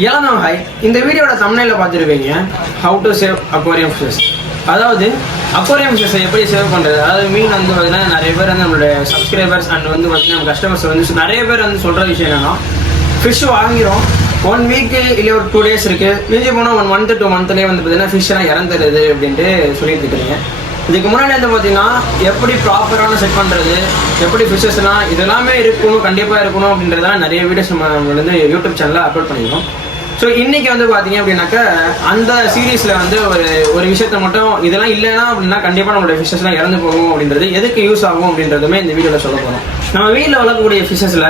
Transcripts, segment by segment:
Hello, hi. இந்த வீடியோட thumbnail பார்த்துருப்பீங்க how to save aquarium fish. அதாவது aquarium fish எப்படி சேவ் பண்றது. அதாவது மீன் வந்து பார்த்தீங்கன்னா நிறைய பேர் வந்து நம்மளுடைய சப்ஸ்கிரைபர்ஸ் அண்ட் வந்து பார்த்தீங்கன்னா நம்ம கஸ்டமர்ஸ் வந்து நிறைய பேர் வந்து சொல்ற விஷயம் என்னன்னா ஃபிஷ் வாங்கிறோம் 1 வீக் இல்லை ஒரு 2 days இருக்கு, மிஞ்சி போனால் 1 month 2 monthலேயே வந்து பார்த்தீங்கன்னா ஃபிஷ் எல்லாம் இறந்துடுது அப்படின்ட்டு சொல்லிட்டு இருக்கிறீங்க. இதுக்கு முன்னாடி வந்து பார்த்தீங்கன்னா எப்படி ப்ராப்பரான செட் பண்ணுறது, எப்படி ஃபிஷஸ்லாம் இதெல்லாமே இருக்கணும் கண்டிப்பாக இருக்கணும் அப்படின்றதெல்லாம் நிறைய வீடியோஸ் நம்ம வந்து யூடியூப் சேனலில் அப்லோட் பண்ணியிருக்கோம். ஸோ இன்றைக்கி வந்து பார்த்தீங்க அப்படின்னாக்கா அந்த சீரீஸில் வந்து ஒரு விஷயத்த மட்டும் இதெல்லாம் இல்லைன்னா அப்படின்னா கண்டிப்பாக நம்மளுடைய ஃபிஷஸ்லாம் இறந்து போகும் அப்படின்றது எதுக்கு யூஸ் ஆகும் அப்படின்றதுமே இந்த வீடியோவில் சொல்ல போகிறோம். நம்ம வீட்டில் வளர்க்கக்கூடிய ஃபிஷஸில்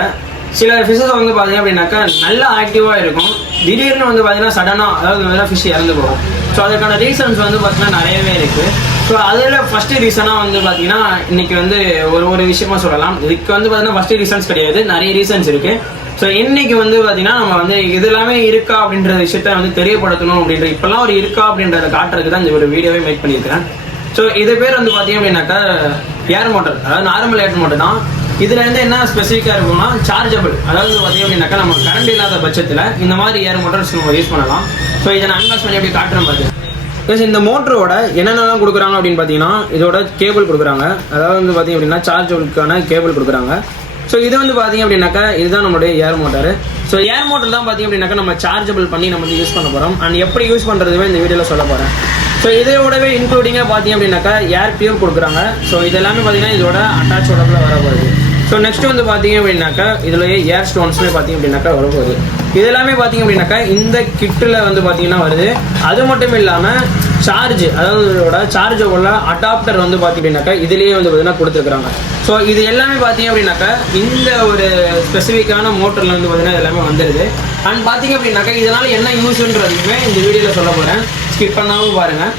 சில ஃபிஷஸ் வந்து பார்த்தீங்க அப்படின்னாக்கா நல்லா ஆக்டிவாக இருக்கும், திடீர்னு வந்து பார்த்தீங்கன்னா சடனாக அதாவது ஃபிஷ் இறந்து போகும். ஸோ அதுக்கான ரீசன்ஸ் வந்து பார்த்தீங்கன்னா நிறையவே இருக்குது. ஸோ அதில் ஃபஸ்ட்டு ரீசனாக வந்து பார்த்தீங்கன்னா இன்றைக்கி வந்து ஒரு விஷயமா சொல்லலாம். இதுக்கு வந்து பார்த்தீங்கன்னா ஃபஸ்ட்டு ரீசன்ஸ் கிடையாது, நிறைய ரீசன்ஸ் இருக்குது. ஸோ இன்னைக்கு வந்து பார்த்தீங்கன்னா நம்ம வந்து இது எல்லாமே இருக்கா அப்படின்ற விஷயத்த வந்து தெரியப்படுத்தணும் அப்படின்ற இப்போல்லாம் ஒரு இருக்கா அப்படின்றத காட்டுறதுக்கு தான் இந்த ஒரு வீடியோவே மேக் பண்ணியிருக்கிறேன். ஸோ இது பேர் வந்து பார்த்தீங்க அப்படின்னாக்கா ஏர் மோட்டர், அதாவது நார்மல் ஏர் மோட்டர் தான். இதுல இருந்து என்ன ஸ்பெசிஃபிக்காக இருக்கும்னா சார்ஜபிள், அதாவது பார்த்தீங்க அப்படின்னாக்கா நம்ம கரண்ட் இல்லாத பட்சத்தில் இந்த மாதிரி ஏர் மோட்டர்ஸ் நம்ம யூஸ் பண்ணலாம். ஸோ இதை நான் அன்பாக்ஸ் பண்ணி அப்படி காட்டுறேன் பார்த்து. இந்த மோட்டரோட என்னென்னலாம் கொடுக்குறாங்க அப்படின்னு பார்த்தீங்கன்னா இதோட கேபிள் கொடுக்குறாங்க, அதாவது வந்து பார்த்தீங்க அப்படின்னா சார்ஜபிளுக்கான கேபிள் கொடுக்குறாங்க. ஸோ இது வந்து பார்த்தீங்க அப்படின்னாக்கா இதுதான் நம்மளுடைய ஏர் மோட்டர். ஸோ ஏர் மோட்டர் தான் பார்த்தீங்க அப்படின்னாக்கா நம்ம சார்ஜபிள் பண்ணி நம்ம வந்து யூஸ் பண்ண போகிறோம். அண்ட் எப்படி யூஸ் பண்ணுறதுமே இந்த வீடியோவில் சொல்ல போகிறேன். ஸோ இதோடவே இன்க்ளூடிங்காக பார்த்தீங்க அப்படின்னாக்கா ஏர் டியூப் கொடுக்குறாங்க. ஸோ இது எல்லாமே பார்த்தீங்கன்னா இதோட அட்டாச்சோடவில் வரப்போகுது. ஸோ நெக்ஸ்ட் வந்து பார்த்தீங்க அப்படின்னாக்கா இதில் ஏர் ஸ்டோன்ஸுமே பார்த்தீங்க அப்படின்னாக்கா வரப்போகுது. இது எல்லாமே பார்த்தீங்க அப்படின்னாக்கா இந்த கிட்டில் வந்து பார்த்தீங்கன்னா வருது. அது மட்டும் இல்லாமல் சார்ஜ், அதாவது இதோட சார்ஜ் உள்ள அடாப்டர் வந்து பார்த்தீங்க அப்படின்னாக்கா இதுலேயே வந்து பார்த்தீங்கன்னா கொடுத்துருக்குறாங்க. ஸோ இது எல்லாமே பார்த்தீங்க அப்படின்னாக்கா இந்த ஒரு ஸ்பெசிஃபிக்கான மோட்டரில் வந்து பார்த்தீங்கன்னா எல்லாமே வந்துடுது. அண்ட் பார்த்தீங்க அப்படின்னாக்கா இதனால் என்ன யூஸ்ன்றதுமே இந்த வீடியோவில் சொல்ல போகிறேன், ஸ்கிப் பண்ணாமல் பாருங்கள்.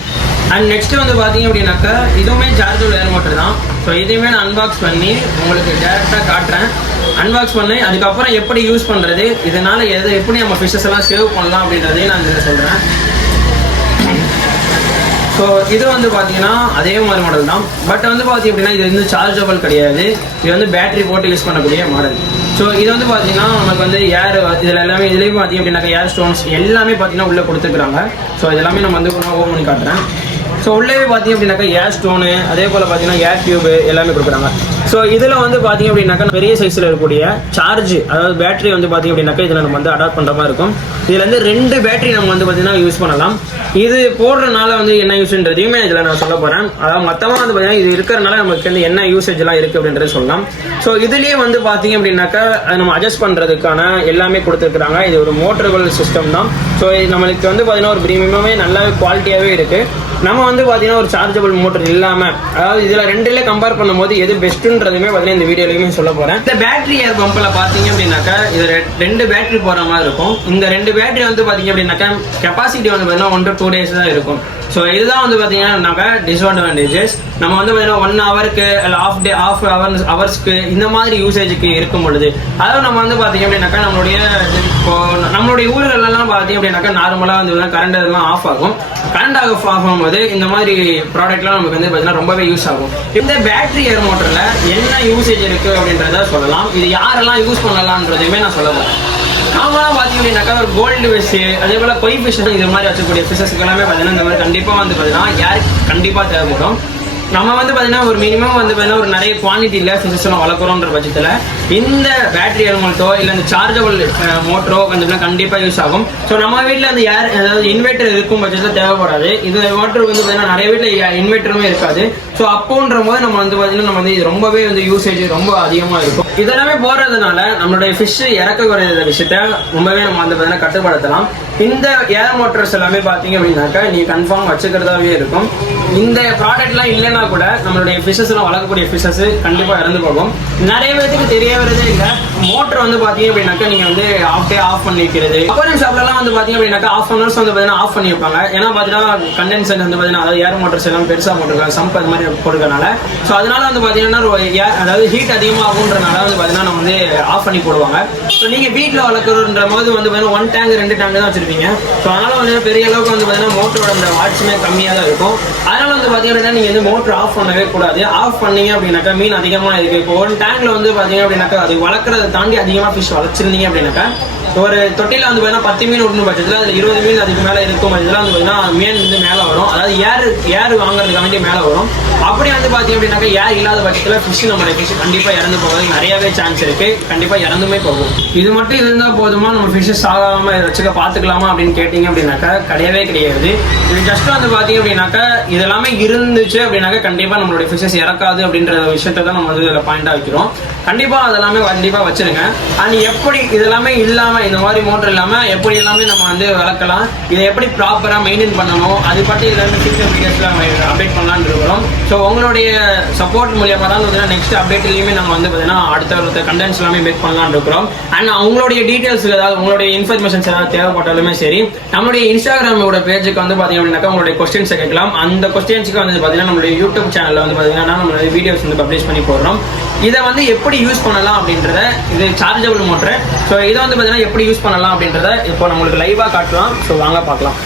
அண்ட் நெக்ஸ்ட்டு வந்து பார்த்தீங்க அப்படின்னாக்கா இதுவுமே சார்ஜபிள் ஏர் மோட்டர் தான். ஸோ இதையுமே நான் அன்பாக்ஸ் பண்ணி உங்களுக்கு டேரெக்டாக காட்டுறேன். அன்பாக்ஸ் பண்ணி அதுக்கப்புறம் எப்படி யூஸ் பண்ணுறது, இதனால் எப்படி நம்ம ஃபிஷஸ் எல்லாம் சேவ் பண்ணலாம் அப்படின்றதையும் நான் இதில் சொல்கிறேன். ஸோ இது வந்து பார்த்தீங்கன்னா அதே மாதிரி மாடல் தான், பட் வந்து பார்த்தீங்க அப்படின்னா இது வந்து சார்ஜபிள் கிடையாது, இது வந்து பேட்டரி போட்டு யூஸ் பண்ணக்கூடிய மாடல். ஸோ இது வந்து பார்த்தீங்கன்னா நமக்கு வந்து ஏர் இதில் எல்லாமே இதுலேயும் பார்த்தீங்க அப்படின்னாக்கா ஏர் ஸ்டோன்ஸ் எல்லாமே பார்த்தீங்கன்னா உள்ளே கொடுத்துருக்குறாங்க. ஸோ இதெல்லாமே நம்ம வந்து ஓப்பன் பண்ணி காட்டுறேன். ஸோ உள்ளே பார்த்தீங்க அப்படின்னாக்கா ஏர் ஸ்டோனு அதே போல் பார்த்தீங்கன்னா ஏர் டியூபு எல்லாமே கொடுக்குறாங்க. ஸோ இதில் வந்து பார்த்தீங்க அப்படின்னாக்கா பெரிய சைஸில் இருக்கக்கூடிய சார்ஜ், அதாவது பேட்டரி வந்து பார்த்தீங்க அப்படின்னாக்கா இதில் நம்ம வந்து அடாப்ட் பண்ணுற மாதிரி இருக்கும். இதில் வந்து 2 பேட்டரி நம்ம வந்து பார்த்தீங்கன்னா யூஸ் பண்ணலாம். இது போடுறதுனால வந்து என்ன யூஸ்ன்றதையுமே இதில் நான் சொல்ல போகிறேன். அதாவது மொத்தமாக வந்து பார்த்தீங்கன்னா இது இருக்கிறதுனால நமக்கு வந்து என்ன யூசேஜ்லாம் இருக்குது அப்படின்றது சொல்லலாம். ஸோ இதுலேயே வந்து பார்த்தீங்க அப்படின்னாக்கா நம்ம அட்ஜஸ்ட் பண்ணுறதுக்கான எல்லாமே கொடுத்துருக்குறாங்க. இது ஒரு மோட்டரபிள் சிஸ்டம் தான். ஸோ நம்மளுக்கு வந்து பார்த்தீங்கன்னா ஒரு ப்ரீமியமாகவே நல்லாவே குவாலிட்டியாகவே இருக்குது. நம்ம வந்து பார்த்தீங்கன்னா ஒரு சார்ஜபிள் மோட்டர் இல்லாமல், அதாவது இதில் 2ல கம்பேர் பண்ணும்போது எது பெஸ்ட்டுன்றதுமே பார்த்தீங்கன்னா இந்த வீடியோலையுமே சொல்ல போகிறேன். இந்த பேட்டரி ஏர் பம்பில் பார்த்தீங்க அப்படின்னாக்கா இது 2 பேட்டரி போகிற மாதிரி இருக்கும். இந்த 2 பேட்டரி வந்து பார்த்தீங்க அப்படின்னாக்கா கெப்பாசிட்டி வந்து பார்த்தீங்கன்னா 1 to 2 days தான் இருக்கும். ஸோ இதுதான் வந்து பார்த்தீங்கன்னா டிஸ்அட்வான்டேஜஸ். நம்ம வந்து பார்த்தீங்கன்னா 1 ஹவருக்கு இல்லை ஆஃப் ஹவர்ஸ்க்கு இந்த மாதிரி யூசேஜுக்கு இருக்கும் பொழுது, அதாவது நம்ம வந்து பார்த்தீங்க அப்படின்னாக்கா நம்மளுடைய ஊர்களெல்லாம் பார்த்தீங்க அப்படின்னாக்கா நார்மலாக வந்து கரண்ட் இதெல்லாம் ஆஃப் ஆகும். கரண்ட் ஆஃப் ஆகும்போது இந்த மாதிரி ப்ராடக்ட்லாம் நமக்கு வந்து பார்த்தீங்கன்னா ரொம்பவே யூஸ் ஆகும். இந்த பேட்டரி ஏர் மோட்டரில் என்ன யூசேஜ் இருக்குது அப்படின்றத சொல்லலாம். இது யாரெல்லாம் யூஸ் பண்ணலாம்ன்றதையுமே நான் சொல்ல போகிறேன். காமனாக பார்த்தீங்க அப்படின்னாக்கா ஒரு கோல்டு ஃபிஷ் அதே போல் கொய் ஃபிஷ் இது மாதிரி வச்சக்கூடிய ஃபிஷஸ்க்கு எல்லாமே பார்த்தீங்கன்னா இந்த மாதிரி கண்டிப்பாக வந்து பார்த்தீங்கன்னா யார் கண்டிப்பாக தேவைப்படும். நம்ம வந்து பார்த்தீங்கன்னா ஒரு மினிமம் வந்து பார்த்தீங்கன்னா ஒரு நிறைய குவான்டிட்டியில் ஃபிஷஸ் எல்லாம் வளர்க்குறோன்ற பட்சத்தில் இந்த பேட்டரி ஏர் மோட்டரோ இல்லை இந்த சார்ஜபிள் மோட்டரோ வந்து கண்டிப்பாக யூஸ் ஆகும். ஸோ நம்ம வீட்டில் அந்த அதாவது இன்வெர்டர் இருக்கும் பட்சத்தில் தேவைப்படாது. இது மோட்டர் வந்து பார்த்தீங்கன்னா நிறைய வீட்டில் இன்வெர்டருமே இருக்காது. ஸோ அப்போன்ற போது நம்ம வந்து பார்த்தீங்கன்னா நம்ம வந்து இது ரொம்பவே வந்து யூசேஜ் ரொம்ப அதிகமாக இருக்கும். இதெல்லாமே போடுறதுனால நம்மளுடைய ஃபிஷ் இறக்க குறைந்த விஷயத்த ரொம்பவே நம்ம வந்து பார்த்தீங்கன்னா கட்டுப்படுத்தலாம். இந்த ஏர் மோட்டர்ஸ் எல்லாமே பார்த்தீங்க அப்படின்னாக்கா நீங்கள் கன்ஃபார்ம் வச்சுக்கிறதாவே இருக்கும். இந்த ப்ராடக்ட்லாம் இல்லைன்னா கூட நம்மளுடைய ஃபிஷஸ் எல்லாம் வளர்க்கக்கூடிய ஃபிஷஸ் கண்டிப்பாக இறந்து போகும். நிறைய பேருக்கு தெரிய வரதே இல்லை. மோட்டர் வந்து பார்த்தீங்க அப்படின்னாக்கா நீங்கள் வந்து ஆஃப் பண்ணிக்கிறது. அக்வாரியம் ஷாப்லலாம் வந்து பார்த்தீங்க அப்படின்னாக்கா ஆஃப் ஹவர்ஸ் வந்து பார்த்தீங்கன்னா ஆஃப் பண்ணி வைப்பாங்க. ஏன்னா பார்த்தீங்கன்னா கண்டென்சர் வந்து பார்த்தீங்கன்னா அதாவது ஏர் மோட்டர்ஸ் எல்லாம் பெருசாக போட்டிருக்காங்க, சம்ப் அது மாதிரி போட்டுக்கனால. ஸோ அதனால வந்து பார்த்தீங்கன்னா அதாவது ஹீட் அதிகமாக ஆகுன்றனால வந்து பார்த்தீங்கன்னா நம்ம வந்து ஆஃப் பண்ணி போடுவாங்க. ஸோ நீங்கள் வீட்டில் வளர்க்குறன்ற போது வந்து பார்த்தீங்கன்னா 1 tank 2 tank தான் வச்சிருப்பீங்க. ஸோ அதனால வந்து பெரிய அளவுக்கு வந்து பார்த்தீங்கன்னா மோட்டரோட அந்த வாட்ஸுமே கம்மியாக தான் இருக்கும். அதனால வந்து பார்த்தீங்கன்னா நீங்கள் வந்து மோட்டர் மோட்டர் ஆஃப் பண்ணவே கூடாது. ஆஃப் பண்ணீங்க அப்படின்னாக்கா மீன் அதிகமாக இருக்குது. இப்போ ஒரு டேங்க்ல வந்து பார்த்தீங்க அப்படின்னாக்கா அது வளர்க்குறதை தாண்டி அதிகமாக ஃபிஷ் வளர்ச்சிருந்தீங்க அப்படின்னாக்கா ஒரு தொட்டியில் வந்து பார்த்தீங்கன்னா 10 மீன் விடணும் பட்சத்தில் அதில் 20 மீன் அதுக்கு மேலே இருக்கும் பட்சத்தில் வந்து பார்த்தீங்கன்னா மீன் வந்து மேலே வரும். அதாவது ஏர் வாங்குறதுக்கு வேண்டி மேலே வரும். அப்படி வந்து பார்த்தீங்க அப்படின்னாக்கா ஏர் இல்லாத பட்சத்தில் ஃபிஷ் நம்மளுடைய ஃபிஷ் கண்டிப்பாக இறந்து போகிறதுக்கு நிறையவே சான்ஸ் இருக்குது. கண்டிப்பாக இறந்துமே போகும். இது மட்டும் இருந்தால் போதுமா நம்ம ஃபிஷ்ஷஸ் ஆகாமல் வச்சுக்க பார்த்துக்கலாமா அப்படின்னு கேட்டிங்க அப்படின்னாக்கா கிடையவே கிடையாது. இது ஜஸ்ட் வந்து பார்த்தீங்க அப்படின்னாக்கா இதெல்லாமே இருந்துச்சு அப்படின்னாக்கா கண்டிப்பாக நம்மளுடைய ஃபிஷ்ஷஸ் இறக்காது அப்படின்ற விஷயத்தை தான் நம்ம வந்து இதில் பாயிண்டாக வைக்கிறோம். கண்டிப்பாக அதெல்லாமே கண்டிப்பாக வச்சுருங்க. அண்ட் எப்படி இதெல்லாமே இல்லாமல் இந்த மாதிரி மோட்டர் இல்லாமல் எப்படி எல்லாமே நம்ம வந்து வளர்க்கலாம், இதை எப்படி ப்ராப்பராக மெயின்டைன் பண்ணணும், அது பற்றி எல்லாமே ஃபியூச்சர் வீடியோஸில் அப்டேட் பண்ணலான்னு இருக்கிறோம். ஸோ உங்களுடைய சப்போர்ட் மூலியமாக தான் பார்த்தீங்கன்னா நெக்ஸ்ட் அப்டேட்லையுமே நம்ம வந்து பார்த்தீங்கன்னா அடுத்த கண்டென்ட்ஸ் எல்லாமே மேக் பண்ணலான்னு இருக்கிறோம். அண்ட் உங்களுடைய டீட்டெயில்ஸ் ஏதாவது உங்களுடைய இன்ஃபர்மேஷன்ஸ் ஏதாவது தேவைப்பட்டாலுமே சரி நம்மளுடைய இன்ஸ்டாகிராமோட பேஜுக்கு வந்து பார்த்தீங்க அப்படின்னாக்கா உங்களுடைய கொஸ்டின்ஸை கேட்கலாம். அந்த கொஸ்டின்ஸுக்கு வந்து பார்த்தீங்கன்னா நம்மளுடைய யூடியூப் சேனலில் வந்து பார்த்தீங்கன்னா நம்மளுடைய வீடியோஸ் வந்து பப்ளிஷ் பண்ணி போடுறோம். இதை வந்து எப்படி யூஸ் பண்ணலாம் அப்படின்றத, இது சார்ஜபிள் மோட்டர். ஸோ இதை வந்து பார்த்தீங்கன்னா எப்படி யூஸ் பண்ணலாம் அப்படின்றத இப்போ நம்மளுக்கு லைவாக காட்டலாம். ஸோ வாங்க பார்க்கலாம்.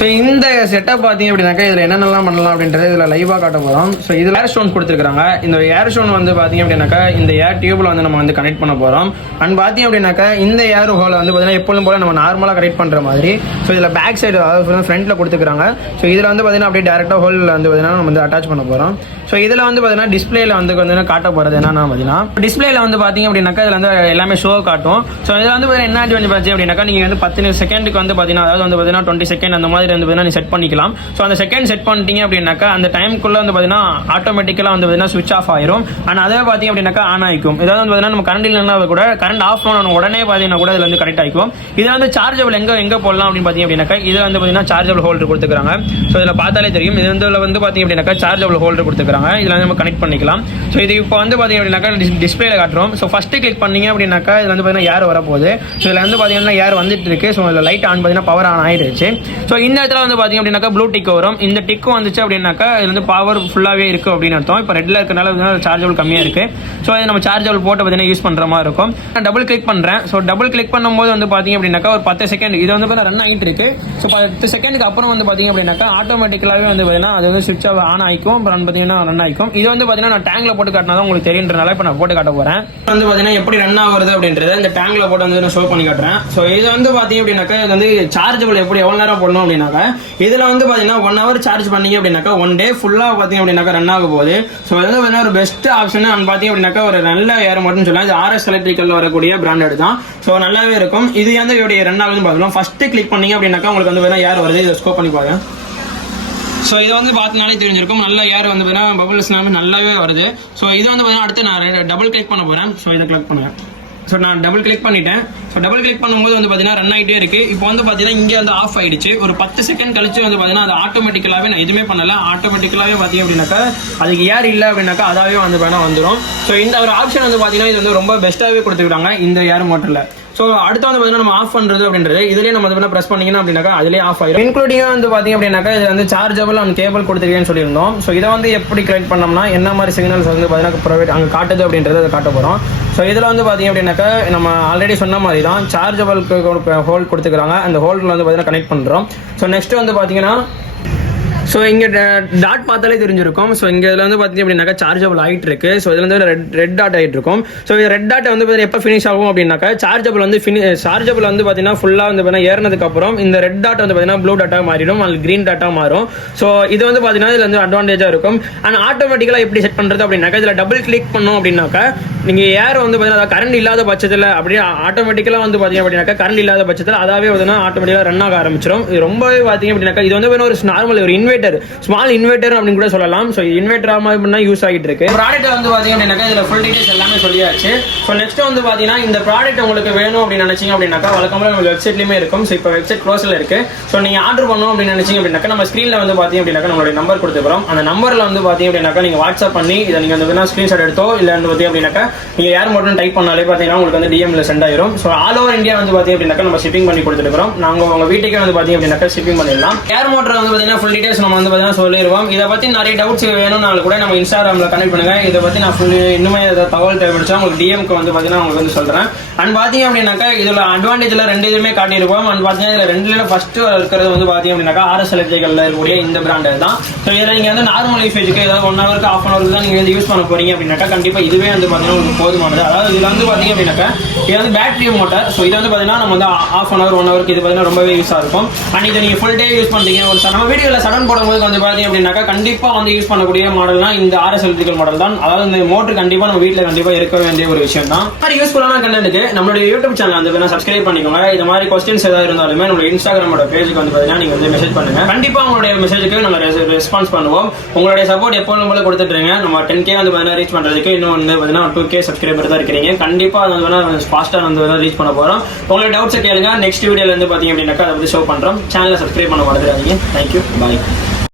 ஸோ இந்த செட்டப் பார்த்தீங்க அப்படின்னாக்கா இதில் என்னென்னலாம் பண்ணலாம் அப்படின்றத இதில் லைவாக காட்ட போகிறோம். ஸோ இதில் ஏர் ஸ்டோன் கொடுத்துருக்காங்க. இந்த ஏர் ஸ்டோன் வந்து பார்த்தீங்க அப்படின்னாக்கா இந்த ஏர் டியூபில் வந்து நம்ம வந்து கனெக்ட் பண்ண போகிறோம். அண்ட் பார்த்தீங்க அப்படின்னாக்கா இந்த ஏர் ஹோலை வந்து பார்த்தீங்கன்னா எப்பொழுதும் போல நம்ம நார்மலாக கனெக்ட் பண்ணுற மாதிரி. ஸோ இதில் பேக் சைடு அதாவது ஃப்ரண்ட்டில் கொடுத்துருக்காங்க. ஸோ இதில் வந்து பார்த்தீங்கன்னா அப்படியே டேரெக்டாக ஹோலில் வந்து பார்த்தீங்கன்னா நம்ம வந்து அட்டாச் பண்ண போகிறோம். ஸோ இதில் வந்து பார்த்தீங்கன்னா டிஸ்பிளேல வந்து பார்த்தீங்கன்னா காட்ட போகிறது என்னன்னா பார்த்தீங்கன்னா டிஸ்பிளேல வந்து பார்த்தீங்க அப்படின்னாக்கா இதில் வந்து எல்லாமே ஷோ காட்டும். ஸோ இதில் வந்து என்ன அட்வான்டேஜ் பார்த்தீங்க அப்படின்னாக்கா நீங்கள் வந்து 10 செகண்டுக்கு வந்து பார்த்தீங்கன்னா அதாவது வந்து பார்த்தீங்கன்னா 20 செகண்ட் அந்த மாதிரி வந்து பார்த்தீங்கன்னா செட் பண்ணிக்கலாம். ஸோ அந்த செகண்ட் செட் பண்ணிட்டீங்க அப்படின்னாக்கா அந்த டைமுக்குள்ள வந்து பார்த்தீங்கன்னா ஆட்டோமேட்டிக்கலாக வந்து பார்த்தீங்கன்னா ஸ்விட்ச் ஆஃப் ஆயிரும். அண்ட் அதே பார்த்தீங்க அப்படின்னாக்கா ஆன் ஆகிக்கும். இதாவது வந்து பார்த்தீங்கன்னா நம்ம கரண்ட் இல்லைன்னா கூட கரண்ட் ஆஃப் பண்ணணும் உடனே பார்த்தீங்கன்னா கூட இதில் வந்து கரெக்ட் ஆகிக்கும். இதில் வந்து சார்ஜபிள் எங்கே போடலாம் அப்படின்னு பார்த்தீங்க அப்படின்னாக்கா இதில் வந்து பார்த்தீங்கன்னா சார்ஜபிள் ஹோல்டர் கொடுத்துருக்காங்க. ஸோ இதில் பார்த்தாலே தெரியும். இது வந்து பார்த்தீங்க அப்படின்னாக்கா சார்ஜபிள் ஹோல்டர் கொடுத்துருக்காங்க. இதில் நம்ம கனெக்ட் பண்ணிக்கலாம். ஸோ இது இப்போ வந்து பார்த்தீங்க அப்படின்னாக்கா டிஸ்பிளேல காட்டுறோம். ஸோ ஃபர்ஸ்ட் கிளிக் பண்ணீங்க அப்படின்னாக்கா இதில் வந்து பார்த்தீங்கன்னா ஏர் வரப்போகுது. ஸோ இதில் வந்து பார்த்தீங்கன்னா ஏர் வந்துட்டு இருக்கு. ஸோ இதில் லைட் ஆன் பார்த்தீங்கன்னா பவர் ஆன் ஆயிடுச்சு. ஸோ இந்த இடத்துல வந்து பார்த்தீங்க அப்படின்னாக்கா ப்ளூ டிக் வரும். இந்த டிக் வந்துச்சு அப்படின்னாக்கா இது வந்து பவர் ஃபுல்லாகவே இருக்கு அப்படின்னு அர்த்தம். இப்போ ரெட்ல இருக்கனால சார்ஜபிள் கம்மியாக இருக்கு. ஸோ இது நம்ம சார்ஜபிள் போட்டு பார்த்தீங்கன்னா யூஸ் பண்ணுற மாதிரி இருக்கும். நான் டபுள் கிளிக் பண்ணுறேன். ஸோ டபுள் கிளிக் பண்ணும்போது வந்து பார்த்தீங்க அப்படின்னாக்கா ஒரு 10 செகண்ட் இது வந்து ரன் ஆகிட்டு இருக்கு. ஸோ 10 செகண்டுக்கு அப்புறம் வந்து பார்த்தீங்க அப்படின்னாக்கா ஆட்டோமேட்டிக்கலாகவே வந்து பார்த்தீங்கன்னா அது வந்து சுவிட்ச் ஆன் ஆகிக்கும். அப்புறம் பார்த்தீங்கன்னா ரன் ஆகிக்கும். இது வந்து பார்த்தீங்கன்னா நான் டேங்க்ல போட்டு காட்டினா தான் உங்களுக்கு தெரியுன்றனால இப்போ நான் போட்டு காட்ட போறேன். வந்து பார்த்தீங்கன்னா எப்படி ரன் ஆகுறது அப்படின்றத இந்த டேங்க்ல போட்டு வந்து நான் ஷோ பண்ணி காட்டுறேன். ஸோ இது வந்து பார்த்தீங்க அப்படின்னாக்கா இது வந்து சார்ஜபிள் எப்படி எவ்வளோ நேரம் போடணும் அப்படின்னாக்கா இதில் வந்து பார்த்தீங்கன்னா 1 hour சார்ஜ் பண்ணீங்க அப்படின்னாக்கா 1 day ஃபுல்லாக பார்த்தீங்க அப்படின்னாக்கா ரன் ஆக போகுது. ஸோ இது வந்து ஒரு பெஸ்ட் ஆப்ஷன் பார்த்தீங்க அப்படின்னாக்கா ஒரு நல்ல ஏர் மட்டும் சொல்லலாம். இது RS எலக்ட்ரிக்கல்ல வரக்கூடிய பிராண்டட் தான். ஸோ நல்லாவே இருக்கும். இது வந்து எப்படி ரன் ஆகுதுன்னு பார்க்கலாம். ஃபர்ஸ்ட் கிளிக் பண்ணீங்க அப்படின்னாக்கா உங்களுக்கு வந்து ஏர் வருது. இதை ஸ்கோப் பண்ணி பாருங்க. ஸோ இதை வந்து பார்த்தனாலே தெரிஞ்சிருக்கும். நல்ல ஏர் வந்து பார்த்தீங்கன்னா பபுள்ஸ் நல்லாவே வருது. ஸோ இது வந்து பார்த்தீங்கன்னா அடுத்து நான் டபுள் கிளிக் பண்ண போகிறேன். ஸோ இதை கிளிக் பண்ணுவேன். ஸோ நான் டபுள் கிளிக் பண்ணிட்டேன். ஸோ டபுள் கிளிக் பண்ணும்போது வந்து பார்த்தீங்கன்னா ரன் ஆகிட்டே இருக்கு. இப்போ வந்து பார்த்தீங்கன்னா இங்கே வந்து ஆஃப் ஆயிடுச்சு. ஒரு 10 செகண்ட் கழிச்சு வந்து பார்த்தீங்கன்னா அது ஆட்டோமேட்டிக்கலாகவே நான் எதுவுமே பண்ணல. ஆட்டோமேட்டிக்கலாகவே பார்த்தீங்க அப்படின்னாக்கா அதுக்கு ஏர் இல்லை அப்படின்னாக்கா அதாவே வந்து வேணா வந்துடும். ஸோ இந்த ஒரு ஆப்ஷன் வந்து பார்த்தீங்கன்னா இது வந்து ரொம்ப பெஸ்ட்டாகவே கொடுத்துருக்காங்க இந்த ஏர் மோட்டரில். ஸோ அடுத்து வந்து பார்த்தீங்கன்னா நம்ம ஆஃப் பண்ணுறது அப்படின்றது இதுலேயே நம்ம வந்து ப்ரெஸ் பண்ணிங்கன்னா அப்படின்னாக்கா அதிலே ஆஃப் ஆயிடும். இன்க்ளூடிங்காக வந்து பார்த்தீங்க அப்படின்னாக்கா இது வந்து சார்ஜபிள் அண்ட் கேபிள் கொடுத்துருக்கேன்னு சொல்லியிருந்தோம். ஸோ இதை வந்து எப்படி கனெக்ட் பண்ணோம்னா என்ன மாதிரி சிக்னல்ஸ் வந்து பார்த்தீங்கன்னா ப்ரொவைட் அங்கே காட்டுது அப்படின்றத அதை காட்ட போகிறோம். ஸோ இதில் வந்து பார்த்தீங்க அப்படின்னாக்கா நம்ம ஆல்ரெடி சொன்ன மாதிரி தான் சார்ஜபிளுக்கு ஹோல்ட் கொடுத்துக்கிறாங்க. அந்த ஹோல்டில் வந்து பார்த்தீங்கன்னா கனெக்ட் பண்ணுறோம். ஸோ நெக்ஸ்ட் வந்து பார்த்தீங்கன்னா ஸோ இங்கே டாட் பார்த்தாலே தெரிஞ்சிருக்கும். ஸோ இங்கே இதில் வந்து பார்த்தீங்க அப்படின்னாக்கா சார்ஜபிள் ஆகிட்டு இருக்கு. ஸோ இதில் வந்து ரெட் டாட் ஆகிட்டு இருக்கும். ஸோ இந்த ரெட் டாட் வந்து எப்போ ஃபினிஷ் ஆகும் அப்படின்னாக்கா சார்ஜபிள் வந்து பார்த்தீங்கன்னா ஃபுல்லாக வந்து பார்த்தீங்கன்னா ஏறினதுக்கப்புறம் இந்த ரெட் டாட் வந்து பார்த்தீங்கன்னா ப்ளூ டாட்டாக மாறிடும். அது க்ரீன் டாட்டாக மாறும். ஸோ இது வந்து பார்த்தீங்கன்னா இதில் வந்து அட்வான்டேஜாக இருக்கும். அண்ட் ஆட்டோமேட்டிக்கலாக எப்படி செட் பண்ணுறது அப்படின்னாக்கா இதில் டபுள் கிளிக் பண்ணோம் அப்படின்னாக்கா நீங்கள் ஏர் வந்து பார்த்தீங்கன்னா கரண்ட் இல்லாத பட்சத்தில் அப்படியே ஆட்டோமேட்டிக்கலாக வந்து பார்த்தீங்க அப்படின்னாக்கா கரண்ட் இல்லாத பட்சத்தில் அதாவே வந்து ஆட்டோமேட்டிக்காக ரன் ஆக ஆரம்பிச்சிடும். இது ரொம்பவே பார்த்தீங்க அப்படின்னாக்கா இது வந்து ஒரு நார்மல் ஒரு இன்வெர்டர், ஸ்மால் இன்வெர்டர் அப்படின்னு கூட சொல்லலாம். ஸோ இன்வெர்டர் யூஸ் ஆகிட்டு இருக்கு. ப்ராடக்ட் வந்து பார்த்தீங்க அப்படின்னாக்கா இதில் ஃபுல் டீடைல்ஸ் எல்லாமே சொல்லியாச்சு. ஸோ நெக்ஸ்ட் வந்து பார்த்தீங்கன்னா இந்த ப்ராடக்ட் உங்களுக்கு வேணும் அப்படின்னு நினைச்சீங்க அப்படின்னாக்கா வழக்கமாக நம்ம வெப்சைட்லையுமே இருக்கும். ஸோ இப்போ வெப்சைட் க்ளோஸில் இருக்கு. ஸோ நீங்கள் ஆர்டர் பண்ணணும் அப்படின்னு நினைச்சீங்க அப்படின்னாக்கா நம்ம ஸ்க்ரீனில் வந்து பார்த்தீங்க அப்படின்னாக்கா நம்மளுடைய நம்பர் கொடுத்துக்கிறோம். அந்த நம்பரில் வந்து பார்த்தீங்க அப்படின்னாக்கா நீங்கள் வாட்ஸ்அப் பண்ணி இதை நீங்கள் வந்து ஸ்க்ரீன்ஷாட் எடுத்தோ இல்லை வந்து பார்த்தீங்க அப்படின்னாக்கா நீங்கள் யார் மட்டும் டைப் பண்ணாலே பார்த்தீங்கன்னா உங்களுக்கு வந்து டிஎம்ல சென்ட் ஆயிரும். ஸோ ஆல் ஓவர் இந்தியா வந்து பார்த்தீங்க அப்படின்னாக்கா நம்ம ஷிப்பிங் பண்ணி கொடுத்துருக்கோம். நாங்கள் உங்கள் வீட்டுக்கே வந்து பார்த்தீங்க அப்படின்னாக்கா ஷிப்பிங் பண்ணிடலாம். ஏர் மோட்டர் வந்து பார்த்தீங்கன்னா ஃபுல் டீடைல்ஸ் நம்ம வந்து பார்த்தீங்கன்னா சொல்லிடுவோம். இதை பற்றி நிறைய டவுட்ஸ் வேணும்னாலும் கூட நம்ம இன்ஸ்டாகிராமில் கனெக்ட் பண்ணுங்க. இதை பற்றி நான் இன்னுமே தகவல் தேவைப்படுச்சா உங்களுக்கு டிஎம்க்கு வந்து பார்த்தீங்கன்னா உங்களுக்கு வந்து சொல்கிறேன். அண்ட் பார்த்தீங்க அப்படின்னாக்கா இதில் அட்வான்டேஜில் 2 இதுவுமே காட்டியிருப்போம். அண்ட் பார்த்தீங்கன்னா இதில் 2ல ஃபர்ஸ்ட் இருக்கிறது வந்து பார்த்தீங்க அப்படின்னாக்கா RS எலக்ட்ரிக்கல்ல இருக்கக்கூடிய இந்த பிராண்டு தான். ஸோ இதில் நீங்கள் வந்து நார்மல் யூசேஜுக்கு ஏதாவது 1 ஹவருக்கு 1/2 ஹவருக்கு தான் நீங்கள் வந்து யூஸ் பண்ண போறீங்க அப்படின்னாக்கா கண்டிப்பாக இதுவே வந்து பார்த்தீங்கன்னா உங்களுக்கு போதுமானது. அதாவது இதில் வந்து பார்த்தீங்க அப்படின்னாக்கா இது வந்து பேட்டரி மோட்டார். ஸோ இது வந்து பார்த்தீங்கன்னா நம்ம வந்து 1/2 ஹவர் 1 ஹவருக்கு இது பார்த்தீங்கன்னா ரொம்பவே யூஸாக இருக்கும். அண்ட் இதை நீங்கள் ஃபுல் டே யூஸ் பண்ணுறீங்க. ஒரு நம்ம வீடியோவில் சடன் போடும்போது வந்து பார்த்தீங்க அப்படின்னாக்கா கண்டிப்பாக வந்து யூஸ் பண்ணக்கூடிய மாடல்னா இந்த RS எலக்ட்ரிக்கல் மாடல் தான். அதாவது இந்த மோட்டர் கண்டிப்பாக நம்ம வீட்டில் கண்டிப்பாக இருக்க வேண்டிய ஒரு விஷயம் தான். மாதிரி யூஸ்ஃபுல்லான கண்டென்ட்டுக்கு நம்மளுடைய யூடியூப் சேனல் வந்து சப்ஸ்கிரைப் பண்ணிக்கோங்க. இந்த மாதிரி கொஸ்டின்ஸ் ஏதாவது இருந்தாலுமே நம்மளுடைய இன்ஸ்டாகிராமோட பேஜுக்கு வந்து பார்த்தீங்கன்னா நீங்கள் வந்து மெசேஜ் பண்ணுங்க. கண்டிப்பாக உங்களுடைய மெசேஜுக்கு நம்ம ரெஸ்பான்ஸ் பண்ணுவோம். உங்களுடைய சப்போர்ட் எப்போ நம்மள கொடுத்துட்டு இருங்க. நம்ம 10K வந்து பார்த்தீங்கன்னா ரீச் பண்ணுறதுக்கு இன்னும் வந்து பார்த்தீங்கன்னா 2K சப்ஸ்கிரைபர் தான் இருக்கிறீங்க. கண்டிப்பாக அது வந்து ஃபாஸ்ட்டாக வந்து ரீச் பண்ண போகிறோம். உங்களுடைய டவுட்ஸை கேளுங்க. நெக்ஸ்ட் வீடியோல இருந்து பார்த்தீங்க அப்படின்னாக்கா அதை வந்து ஷோ பண்ணுறோம். சேனலை சப்ஸ்கிரைப் பண்ண மறந்துடாதீங்க. தேங்க்யூ, பாய்.